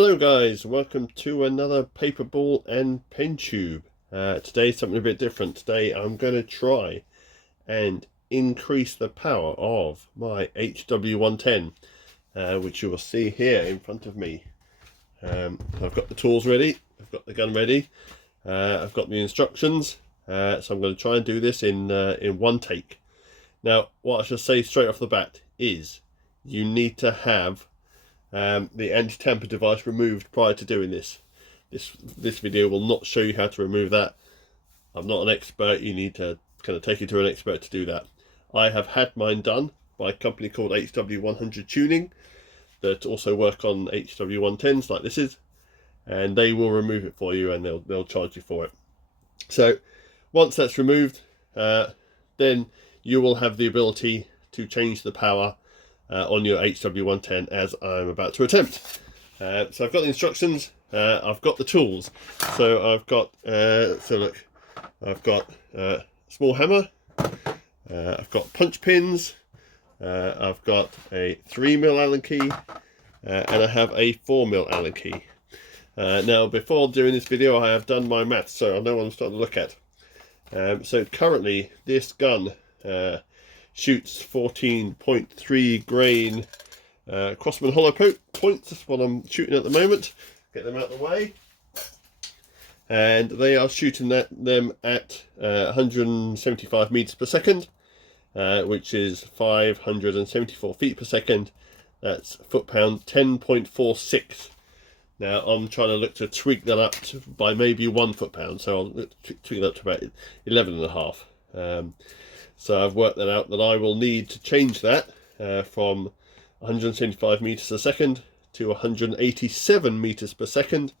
Hello guys, welcome to another paper ball and pen tube. Today something a bit different. Today I'm going to try and increase the power of my HW110, which you will see here in front of me. I've got the tools ready, I've got the gun ready, I've got the instructions, so I'm going to try and do this in one take. Now what I should say straight off the bat is you need to have the anti-tamper device removed prior to doing this. This video will not show you how to remove that. I'm not an expert. You need to kind of take it to an expert to do that. I have had mine done by a company called HW110 Tuning that also work on HW110s like this is, and they will remove it for you and they'll charge you for it. So once that's removed, then you will have the ability to change the power on your HW110 as I'm about to attempt. So I've got the instructions, I've got the tools. So I've got, I've got a small hammer, I've got punch pins, I've got a 3mm Allen key, and I have a 4mm Allen key. Now before doing this video I have done my maths, so I know what I'm starting to look at. So currently this gun shoots 14.3 grain Crossman hollow points. That's what I'm shooting at the moment. Get them out of the way. And they are shooting them at 175 meters per second, which is 574 feet per second. That's foot-pound 10.46. Now I'm trying to look to tweak that up by maybe 1 foot-pound, so I'll tweak that up to about 11.5. So I've worked that out that I will need to change that from 175 meters a second to 187 meters per second,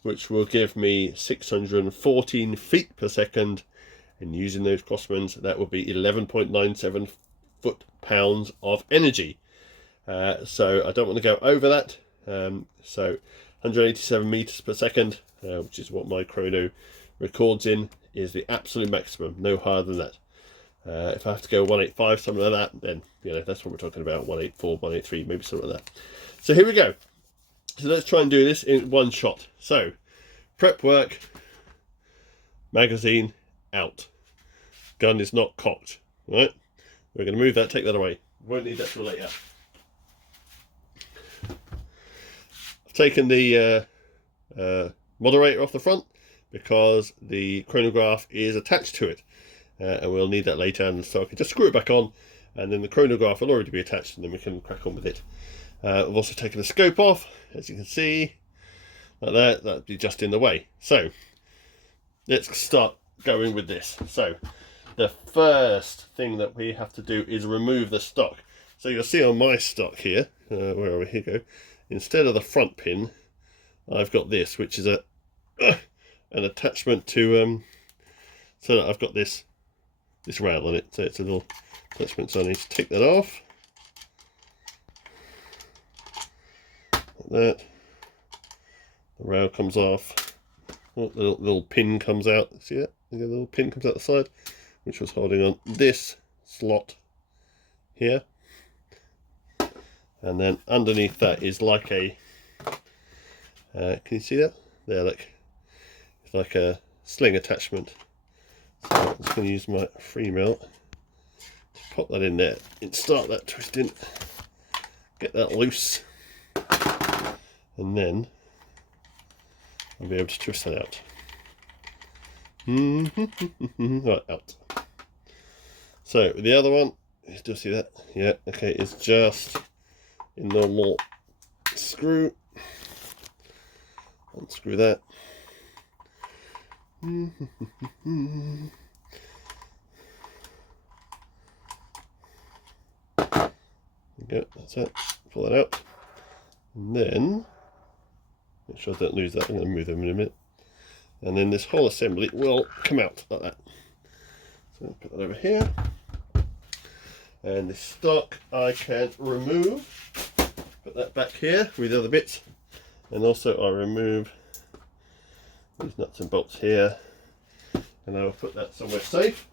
which will give me 614 feet per second. And using those Crossmans, that will be 11.97 foot-pounds of energy. So I don't want to go over that. So 187 meters per second, which is what my chrono records in, is the absolute maximum. No higher than that. If I have to go 185, something like that, then that's what we're talking about. 184, 183, maybe something like that. So here we go. So let's try and do this in one shot. So prep work, magazine out, gun is not cocked. Right, we're going to move that, take that away. Won't need that till later. I've taken the moderator off the front because the chronograph is attached to it. And we'll need that later, and so I can just screw it back on, and then the chronograph will already be attached, and then we can crack on with it. I've also taken the scope off, as you can see, like that. That'd be just in the way. So let's start going with this. So the first thing that we have to do is remove the stock. So you'll see on my stock here, where are we? Here we go. Instead of the front pin, I've got this, which is an attachment to so that I've got this rail on it, so it's a little attachment, so I need to take that off. Like that. The rail comes off. Oh, the little pin comes out. See that? The little pin comes out the side, which was holding on this slot here. And then underneath that is like a, can you see that? There, look. It's like a sling attachment. So I'm just going to use my 3mm to pop that in there and start that twisting, get that loose, and then I'll be able to twist that out. Right, out. So the other one, you still see that? Yeah, okay, it's just in the normal screw. Unscrew that. There we go, that's it. Pull that out. And then, make sure I don't lose that, I'm going to move them in a minute. And then this whole assembly will come out like that. So I'll put that over here. And this stock I can remove. Put that back here with the other bits. And also I remove these nuts and bolts here, and I will put that somewhere safe.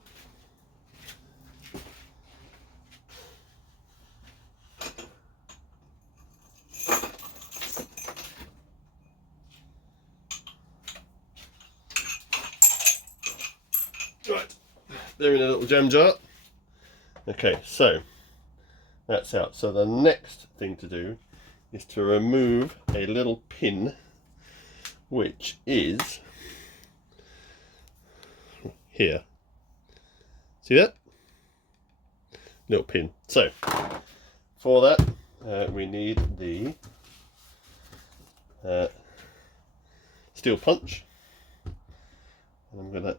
they're in a little jam jar. Okay, so that's out. So the next thing to do is to remove a little pin, which is here. See that? Little pin. So for that we need the steel punch, and I'm gonna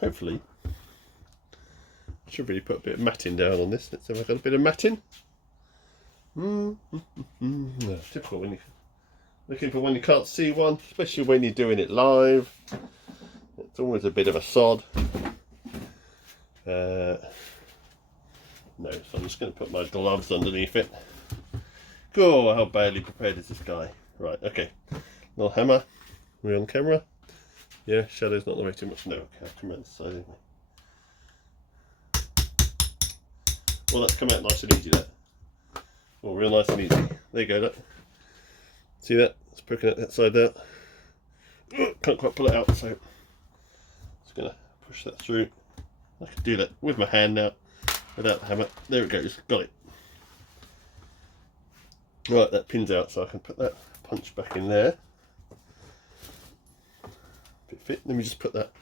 hopefully, I should really put a bit of matting down on this. Let's see if I've got a bit of matting. No, typical when you're looking for when you can't see one, especially when you're doing it live. It's always a bit of a sod. No, so I'm just going to put my gloves underneath it. Go, how badly prepared is this guy? Right, okay. Little hammer. Are we on camera? Yeah, shadow's not the way too much. No, okay, I'll come out the side anyway. Well, that's come out nice and easy, that. Well, real nice and easy. There you go, look. See that? It's poking out that side there. Can't quite pull it out, so just going to push that through. I can do that with my hand now, without the hammer. There it goes, got it. Right, that pin's out, so I can put that punch back in there. Fit. Let me just put that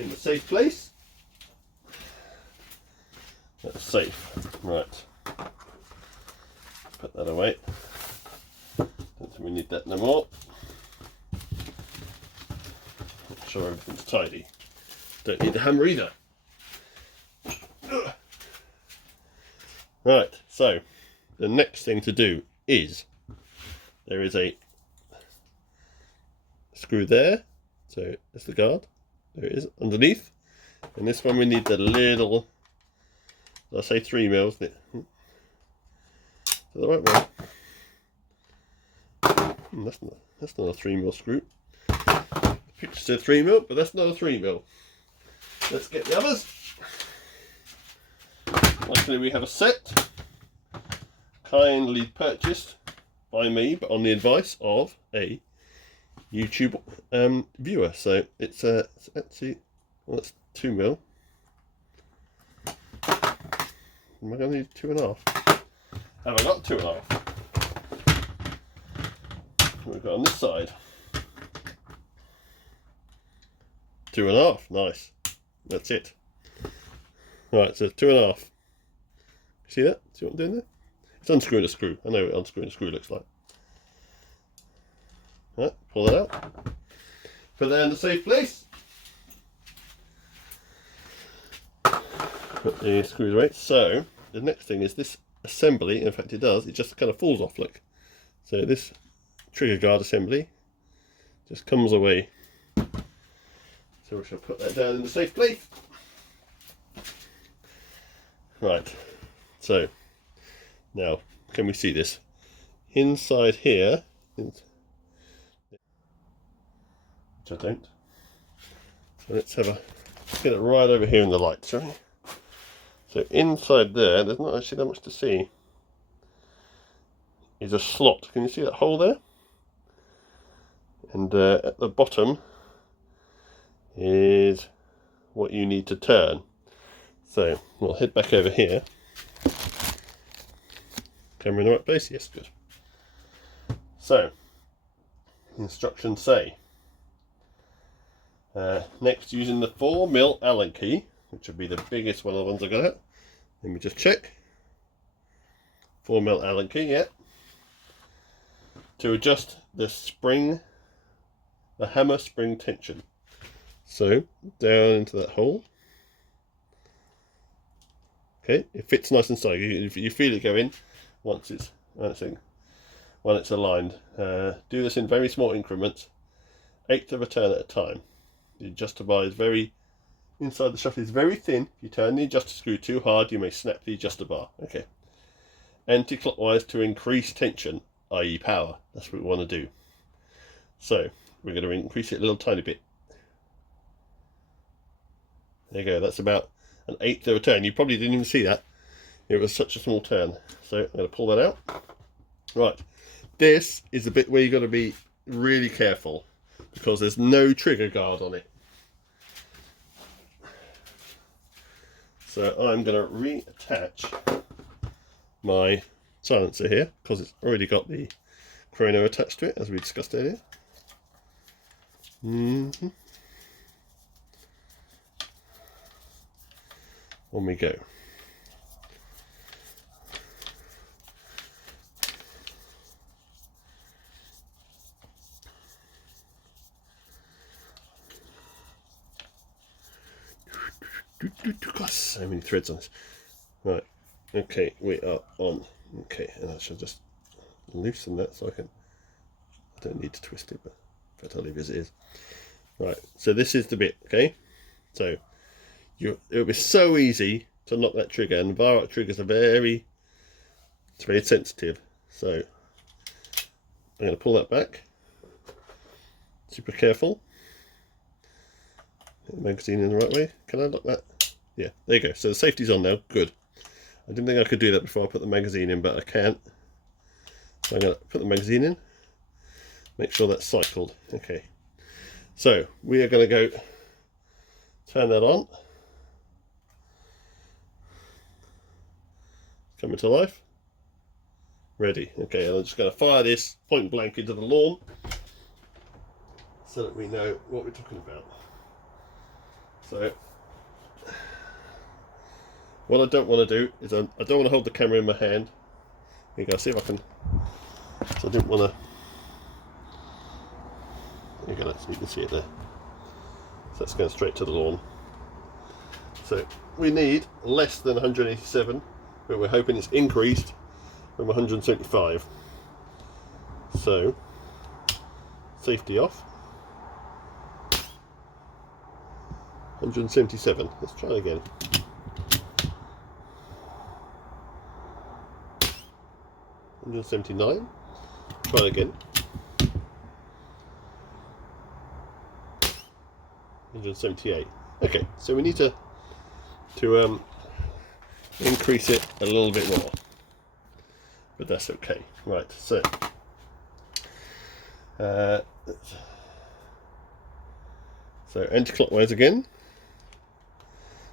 in the safe place. That's safe. Right. Put that away. Don't think we need that no more. Make sure everything's tidy. Don't need the hammer either. Right, so the next thing to do is there is a screw there. So that's the guard. There it is underneath. And this one we need the little, I say 3 mils. Is that the right one? That's not a 3 mil screw. The picture said 3 mil, but that's not a 3 mil. Let's get the others. Luckily we have a set, kindly purchased by me, but on the advice of a YouTube viewer. So it's actually, well, that's 2 mil. Am I going to need 2.5? Have I got 2.5? What we've got on this side? 2.5. Nice. That's it. Right, so 2.5. See that? See what I'm doing there? It's unscrewing a screw. I know what unscrewing a screw looks like. Right, pull that out. Put that in the safe place. Put the screws away. So the next thing is this assembly. In fact, it does. It just kind of falls off. Look. So this trigger guard assembly just comes away. So we shall put that down in the safe place. Right. So now, can we see this? Inside here, which I don't. So let's get it right over here in the light, shall we? So inside there, there's not actually that much to see. Is a slot. Can you see that hole there? And at the bottom is what you need to turn. So we'll head back over here. Camera in the right place? Yes, good. So, instructions say, next using the 4 mil Allen key, which would be the biggest one of the ones I got out. Let me just check. 4 mil Allen key, yeah. To adjust the spring, the hammer spring tension. So, down into that hole. Okay, it fits nice and tight. You feel it go in once it's aligned. Do this in very small increments, 1/8 of a turn at a time. The adjuster bar is inside the shaft is very thin. If you turn the adjuster screw too hard, you may snap the adjuster bar. Okay. Anti-clockwise to increase tension, i.e. power. That's what we want to do. So we're going to increase it a little tiny bit. There you go. That's about 1/8 of a turn. You probably didn't even see that. It was such a small turn. So I'm going to pull that out. Right. This is the bit where you've got to be really careful because there's no trigger guard on it. So I'm going to reattach my silencer here because it's already got the chrono attached to it, as we discussed earlier. On we go. Gosh, so many threads on this. Right, okay, we are on. Okay, and I should just loosen that so I don't need to twist it, but in fact I'll leave it as it is. Right, so this is the bit, okay? So it would be so easy to knock that trigger, and Weirauch triggers are very sensitive. So I'm going to pull that back. Super careful. Get the magazine in the right way. Can I lock that? Yeah, there you go. So the safety's on now. Good. I didn't think I could do that before I put the magazine in, but I can. So I'm going to put the magazine in. Make sure that's cycled. Okay. So we are going to go turn that on. Coming to life. Ready. Okay, and I'm just going to fire this point blank into the lawn so that we know what we're talking about. So what I don't want to do is I don't want to hold the camera in my hand. Here you go, see if I can. So I didn't want to. There you go, so you can see it there. So that's going straight to the lawn. So we need less than 187, but we're hoping it's increased from 175. So safety off. 177. Let's try again. $179. Try again. 178. Okay, so we need to increase it a little bit more, but that's okay. Right, so anti-clockwise again.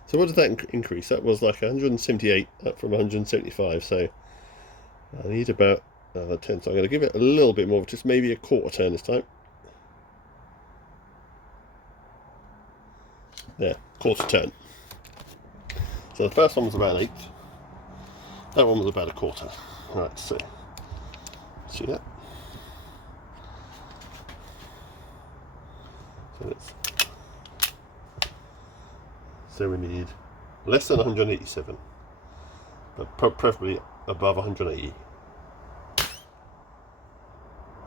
So what did that increase? That was like 178 up from 175. So I need about another 10. So I'm going to give it a little bit more, just maybe a quarter turn this time. There, quarter turn. So the first one was about an eighth. That one was about a quarter. Right, so see that? So we need less than 187, but preferably above 180.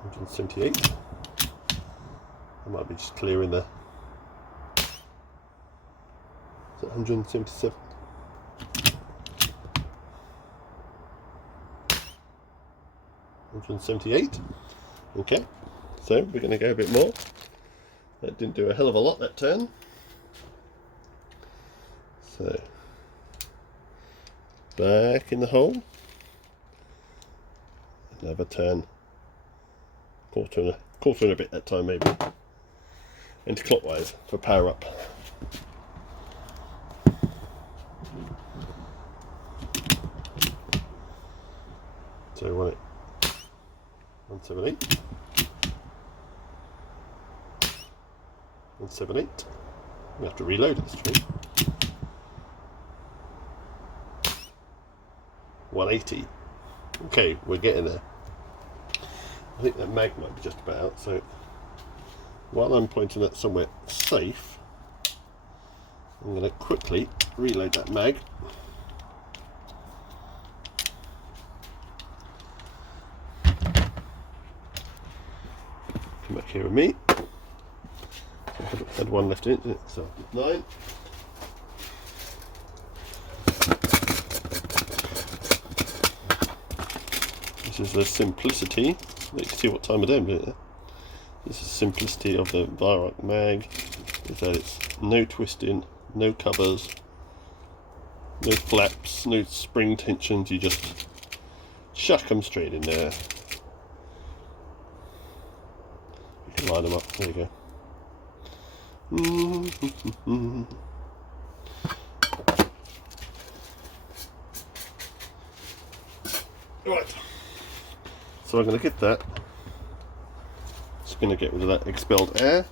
178. I might be just clearing the. Is it 177? 178. Okay, so we're going to go a bit more. That didn't do a hell of a lot that turn. So back in the hole. Another turn. Quarter and a bit that time maybe. Anti-clockwise for power up. So we want it 178. 178. We have to reload it, this tree. 180. Okay, we're getting there. I think that mag might be just about out, so while I'm pointing at somewhere safe, I'm going to quickly reload that mag. Come back here with me. I had one left in it, so 9. This is the simplicity. You can see what time of day I'm doing it. This is the simplicity of the Weirauch mag, is that it's no twisting, no covers, no flaps, no spring tensions. You just chuck them straight in there. You can line them up. There you go. Right. So I'm going to get that. Just going to get rid of that expelled air.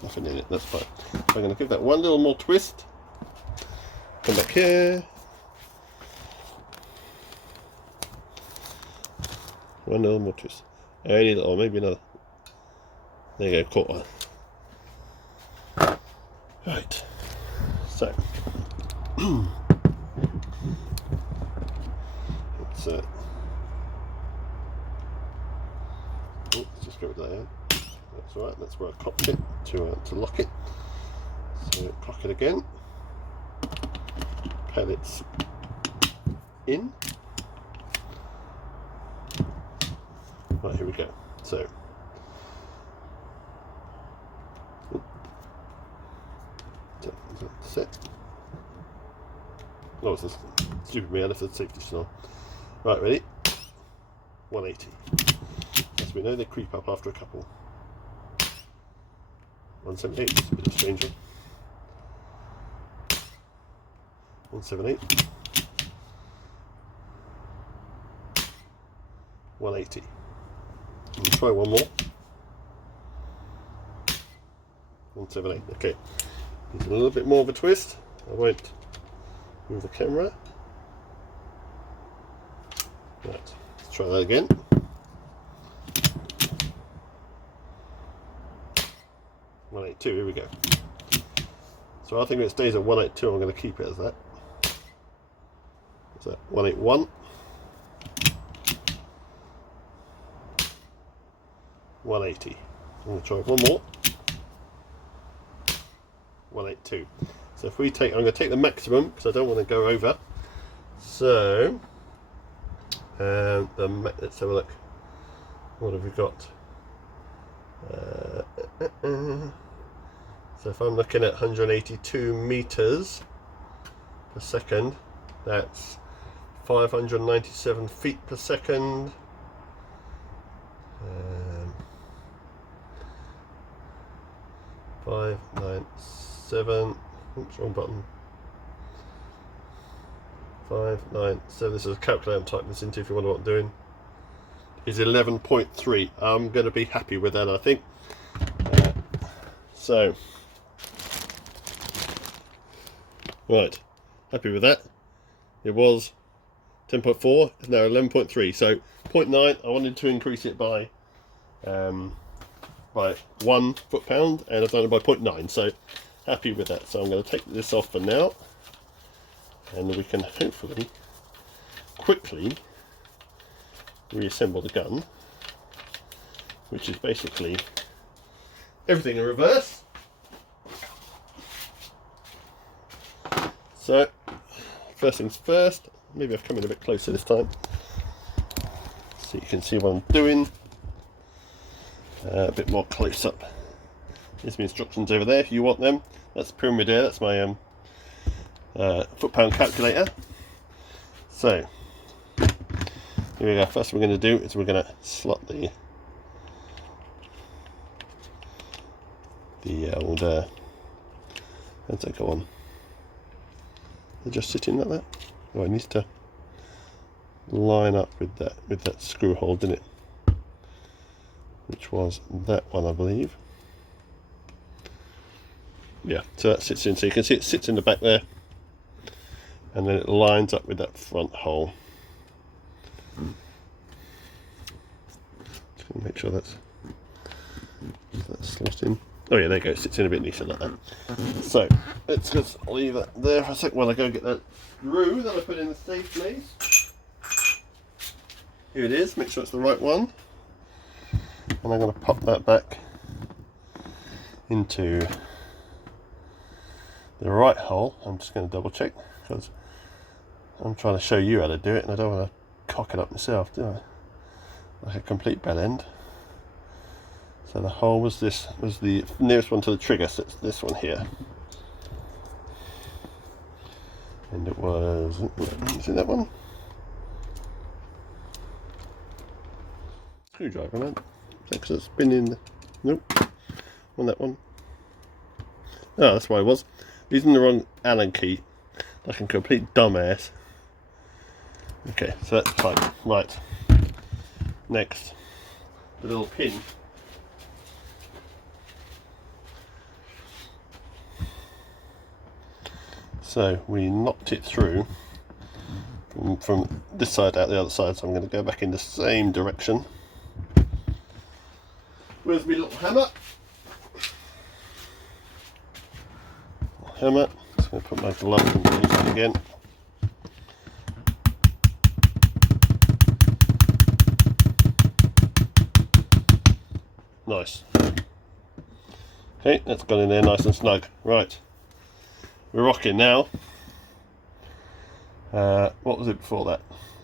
Nothing in it, that's fine. I'm going to give that one little more twist. Come back here. One little more twist. Only little, maybe another. There you go, caught one. Right. So. Let's just go with that in. That's right, that's where I cocked it to lock it. So cock it again. Pellets in. Right, here we go. So set. Oh, it's this stupid me, I left the safety still. Right, ready? 180. As we know, they creep up after a couple. 178, it's a bit of a strange one. 178. 180. And try one more. 178. Okay. Needs a little bit more of a twist. I won't move the camera. Right. Let's try that again. 182. Here we go. So I think it stays at 182. I'm going to keep it as that. What's that? 181. 180. I'm going to try one more. 182. So if we take, I'm going to take the maximum because I don't want to go over. So, let's have a look. What have we got? So if I'm looking at 182 meters per second, that's 597 feet per second. 597. Oops, wrong button. 597. This is a calculator I'm typing this into if you wonder what I'm doing. Is 11.3. I'm going to be happy with that, I think. So, right, happy with that. It was 10.4, it's now 11.3. So 0.9. I wanted to increase it by 1 foot-pound, and I've done it by 0.9. So happy with that. So I'm going to take this off for now, and we can hopefully quickly reassemble the gun, which is basically everything in reverse. So first things first, maybe I've come in a bit closer this time so you can see what I'm doing a bit more close up. There's my instructions over there if you want them. That's pyramid there, that's my foot-pound calculator. So here we go. First what we're going to do is we're going to slot the old how's that go on? They're just sitting like that. Oh, it needs to line up with that screw hole, didn't it? Which was that one, I believe. Yeah, so that sits in. So you can see it sits in the back there, and then it lines up with that front hole. Just going to make sure that's slot in. Oh yeah, there you go, it sits in a bit nicer like that. So, let's just leave that there for a sec while I go get that screw that I put in the safe place. Here it is, make sure it's the right one. And I'm going to pop that back into the right hole. I'm just going to double check because I'm trying to show you how to do it and I don't want to cock it up myself, do I? Like a complete bell end. So the hole was the nearest one to the trigger, so it's this one here. And it was, is it that one? Screwdriver, man. Because it's been in the, nope, on that one. Oh, that's why I was using the wrong Allen key, like a complete dumbass. Okay, so that's fine. Right. Next, the little pin. So we knocked it through from this side out the other side, so I'm going to go back in the same direction. Where's my little hammer? Hammer. Just going to put my glove and use it again. Nice. Okay, that's gone in there nice and snug. Right, we're rocking now. What was it before that?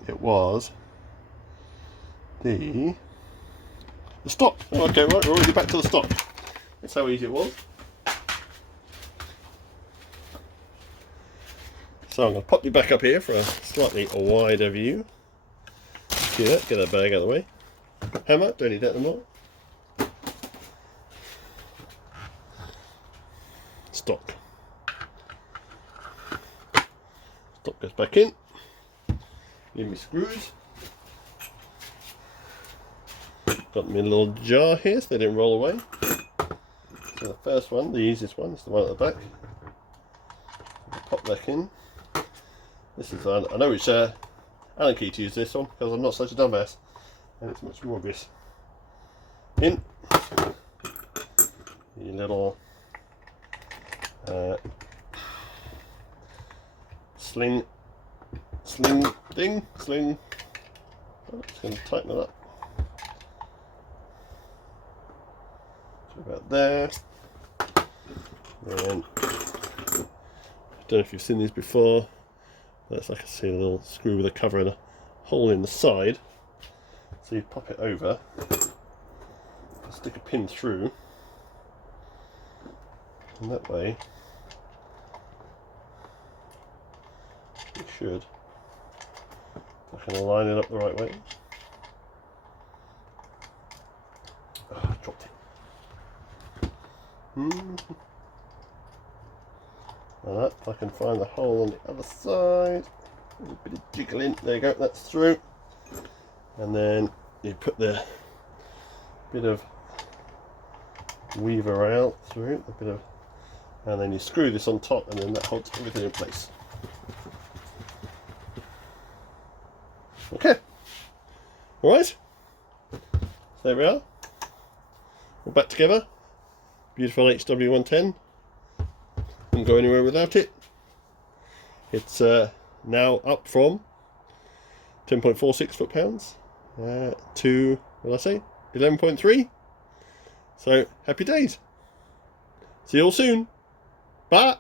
It was the stock. Oh, okay, right, we're already back to the stock. That's how easy it was. So I'm going to pop you back up here for a slightly wider view. See that? Get that bag out of the way. Hammer, don't need that anymore. Stock. Stock goes back in. Give me screws. Got me a little jar here so they didn't roll away. So the first one, the easiest one, is the one at the back. Pop back in. This is, I know which Allen key to use this one because I'm not such a dumbass, and it's much more obvious. In. Your little sling thing. Oh, just going to tighten it up. So about there. And I don't know if you've seen these before. That's like I see a little screw with a cover and a hole in the side. So you pop it over, stick a pin through, and that way you should. I can line it up the right way. Oh, I dropped it. Like that. I can find the hole on the other side. A bit of jiggling. There you go. That's through. And then you put the bit of weaver rail through. And then you screw this on top, and then that holds everything in place. Okay. Alright. So there we are. We're back together. Beautiful HW110. Wouldn't go anywhere without it. It's now up from 10.46 foot-pounds to, what did I say, 11.3. So happy days. See you all soon. Bye.